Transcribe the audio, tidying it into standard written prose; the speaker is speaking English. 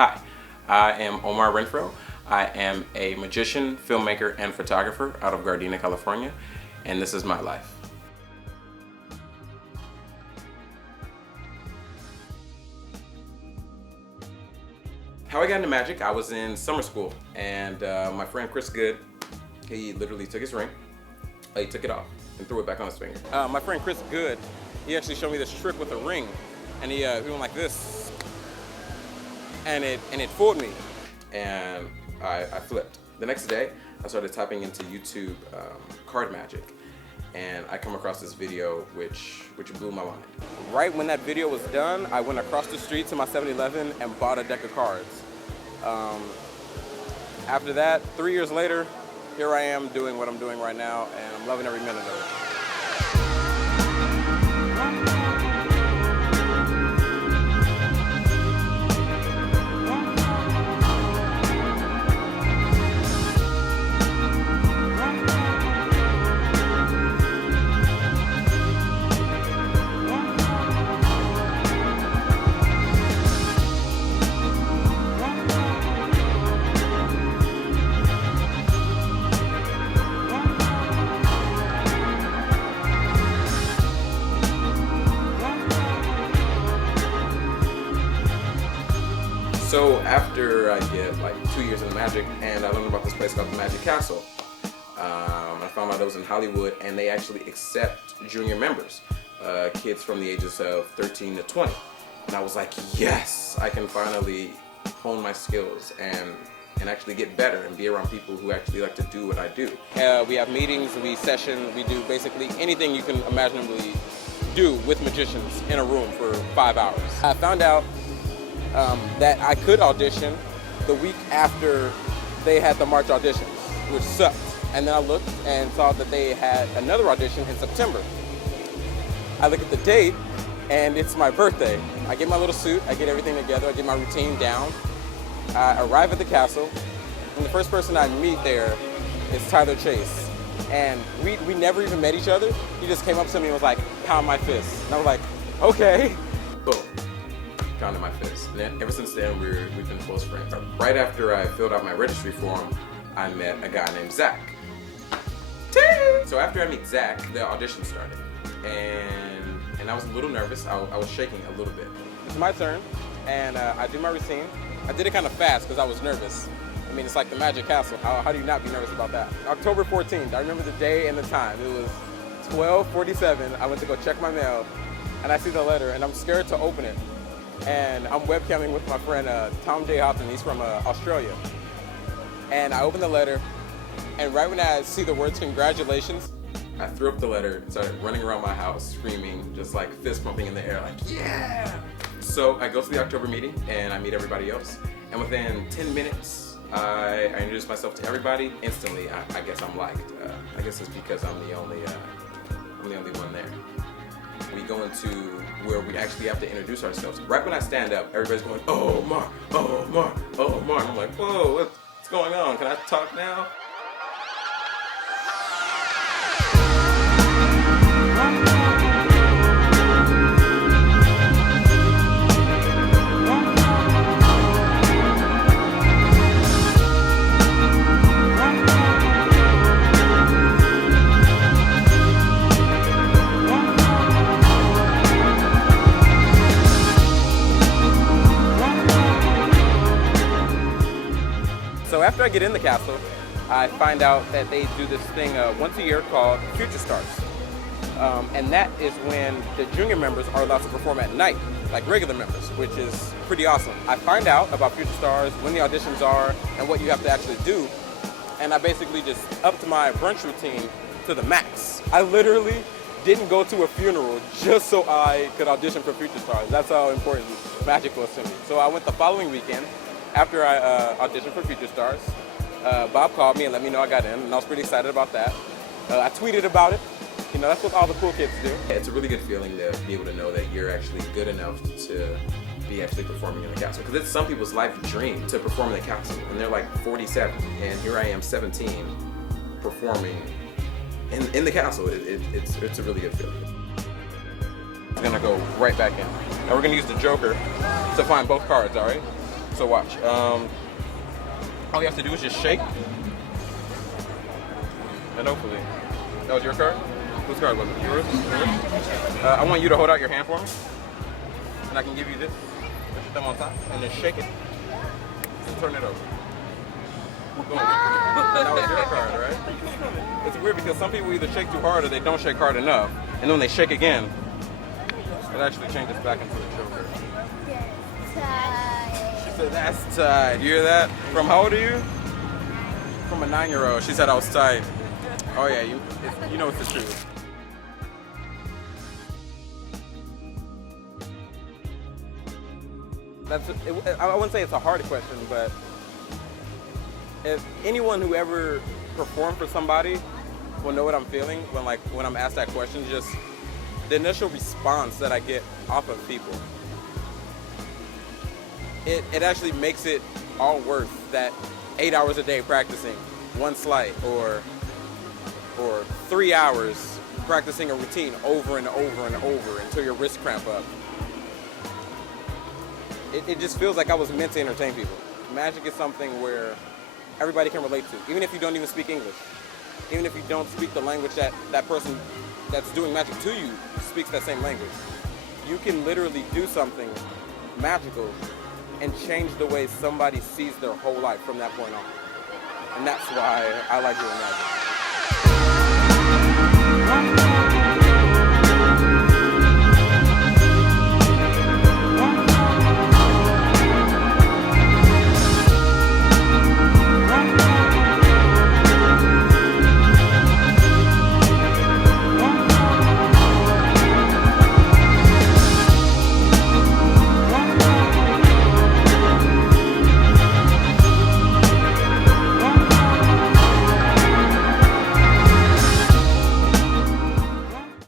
Hi, I am Omar Renfro. I am a magician, filmmaker, and photographer out of Gardena, California, and this is my life. How I got into magic, I was in summer school, and my friend Chris Good, he literally took his ring, he took it off, and threw it back on his finger. My friend Chris Good, he actually showed me this trick with a ring, and he went like this, and it fooled me, and I flipped. The next day, I started typing into YouTube card magic, and I come across this video which blew my mind. Right when that video was done, I went across the street to my 7-Eleven and bought a deck of cards. After that, 3 years later, here I am doing what I'm doing right now, and I'm loving every minute of it. So after I get like 2 years in magic, and I learned about this place called the Magic Castle, I found out it was in Hollywood, and they actually accept junior members, kids from the ages of 13 to 20. And I was like, yes, I can finally hone my skills and actually get better and be around people who actually like to do what I do. We have meetings, we session, we do basically anything you can imaginably do with magicians in a room for 5 hours. I found out that I could audition the week after they had the March auditions, which sucked. And then I looked and saw that they had another audition in September. I look at the date, and it's my birthday. I get my little suit, I get everything together, I get my routine down. I arrive at the castle, and the first person I meet there is Tyler Chase. And we never even met each other. He just came up to me and was like, pound my fist. And I was like, okay. Boom. Pounded my fist. And then, ever since then, we've been close friends. Right after I filled out my registry form, I met a guy named Zach. So after I meet Zach, the audition started. And I was a little nervous. I was shaking a little bit. It's my turn, and I do my routine. I did it kind of fast because I was nervous. I mean, it's like the Magic Castle. How do you not be nervous about that? October 14th, I remember the day and the time. It was 12:47. I went to go check my mail, and I see the letter, and I'm scared to open it. And I'm webcamming with my friend Tom J. Houghton. He's from Australia. And I open the letter, and right when I see the words congratulations, I threw up the letter and started running around my house screaming, just like fist pumping in the air, like, yeah! So I go to the October meeting, and I meet everybody else. And within 10 minutes, I introduced myself to everybody instantly. I guess I'm liked. I guess it's because I'm the only one there. We go into where we actually have to introduce ourselves. Right when I stand up, everybody's going, "Oh, Omar, oh, Omar, oh, Omar." I'm like, "Whoa, what's going on? Can I talk now?" So after I get in the castle, I find out that they do this thing once a year called Future Stars. And that is when the junior members are allowed to perform at night, like regular members, which is pretty awesome. I find out about Future Stars, when the auditions are, and what you have to actually do. And I basically just upped my brunch routine to the max. I literally didn't go to a funeral just so I could audition for Future Stars. That's how important magic was to me. So I went the following weekend. After I auditioned for Future Stars, Bob called me and let me know I got in, and I was pretty excited about that. I tweeted about it. You know, that's what all the cool kids do. It's a really good feeling to be able to know that you're actually good enough to be actually performing in the castle. Because it's some people's life dream to perform in the castle, and they're like 47, and here I am 17 performing in the castle. It's a really good feeling. I'm gonna go right back in. Now we're gonna use the Joker to find both cards, all right? So watch. All you have to do is just shake, and hopefully, that was your card? Whose card was it? Yours? I want you to hold out your hand for me, and I can give you this. Put your thumb on top, and then shake it, and turn it over. Boom. That was your card, right? It's weird because some people either shake too hard or they don't shake hard enough, and then when they shake again, it actually changes back into the Joker. So that's tight. You hear that? From how old are you? From a 9-year-old. She said I was tight. Oh yeah, you know it's the truth. I wouldn't say it's a hard question, but if anyone who ever performed for somebody will know what I'm feeling when I'm asked that question. Just the initial response that I get off of people. It actually makes it all worth that 8 hours a day practicing one sleight or 3 hours practicing a routine over and over and over until your wrists cramp up. It just feels like I was meant to entertain people. Magic is something where everybody can relate to, even if you don't even speak English. Even if you don't speak the language that person that's doing magic to you speaks that same language. You can literally do something magical and change the way somebody sees their whole life from that point on. And that's why I like doing magic.